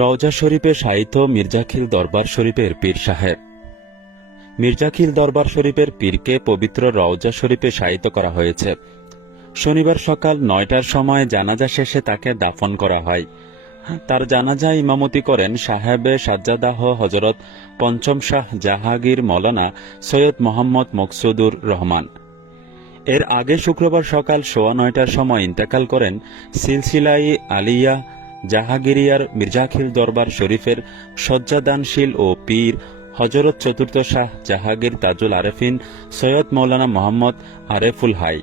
রওজা শরীফে শায়িত মির্জাখিল দরবার শরীফের পীর সাহেব। মির্জাখিল দরবার শরীফের পীরকে পবিত্র রওজা শরীফে শায়িত করা হয়েছে। শনিবার সকাল ৯টার সময় জানাজা শেষে তাকে দাফন করা হয়। তার জানাজা ইমামতি করেন সাহেবে সাজ্জাদাহ হজরত পঞ্চম শাহ জাহাঙ্গীর মৌলানা সৈয়দ মোহাম্মদ মকসুদুর রহমান। এর আগে শুক্রবার সকাল ৯:১৫টার সময় ইন্তেকাল করেন সিলসিলাই আলিয়া জাহাঙ্গীরিয়ার মির্জাখিল দরবার শরীফের শয্যাদানশীল ও পীর হজরত চতুর্থ শাহ জাহাঙ্গীর তাজুল আরেফিন সৈয়দ মৌলানা মোহাম্মদ আরেফুল হাই।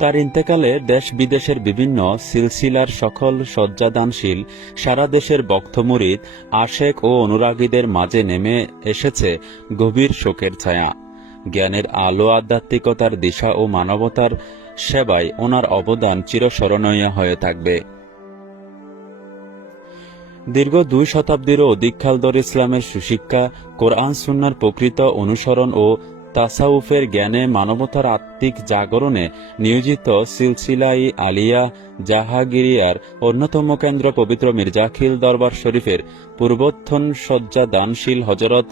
তার ইন্তেকালে দেশ বিদেশের বিভিন্ন সিলসিলার সকল শয্যাদানশীল সারা দেশের বক্ত মুরিদ, আশেক ও অনুরাগীদের মাঝে নেমে এসেছে গভীর শোকের ছায়া। জ্ঞানের আলো, আধ্যাত্মিকতার দিশা ও মানবতার সেবায় ওনার অবদান চিরস্মরণীয় হয়ে থাকবে। দীর্ঘ ২ শতাব্দীরও অধিককাল ধরে ইসলামের সুশিক্ষা, কোরআন সুন্নাহর প্রকৃত অনুসরণ ও তাসাউফের জ্ঞানে মানবতার আত্মিক জাগরণে নিয়োজিত সিলসিলাই আলিয়া জাহাঙ্গীরিয়ার অন্যতম কেন্দ্র পবিত্র মির্জাখিল দরবার শরীফের পূর্বোত্থন শয্যাদানশীল হজরত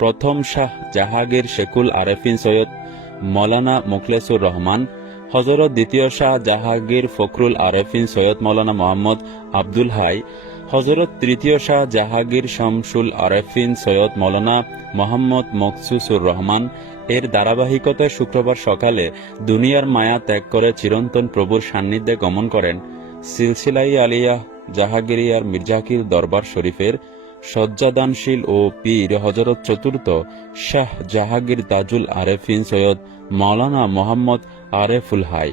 প্রথম শাহ জাহাঙ্গীর শেখুল আরেফিন সৈয়দ মৌলানা মুখলেসুর রহমান, হজরত দ্বিতীয় শাহ জাহাঙ্গীর ফখরুল আরেফিন সৈয়দ মৌলানা মোহাম্মদ আব্দুল হাই, হজরত তৃতীয় শাহ জাহাঙ্গীর শামসুল আরেফিন সৈয়দ মৌলানা মোহাম্মদ মকসুসুর রহমান এর ধারাবাহিকতায় শুক্রবার সকালে দুনিয়ার মায়া ত্যাগ করে চিরন্তন প্রভুর সান্নিধ্যে গমন করেন সিলসিলাই আলিয়া জাহাঙ্গীরিয়ার মির্জাখিল দরবার শরীফের শয্যাদানশীল ও পীর হজরত চতুর্থ শাহ জাহাঙ্গীর তাজুল আরেফিন সৈয়দ মৌলানা মোহাম্মদ আরেফুল হাই।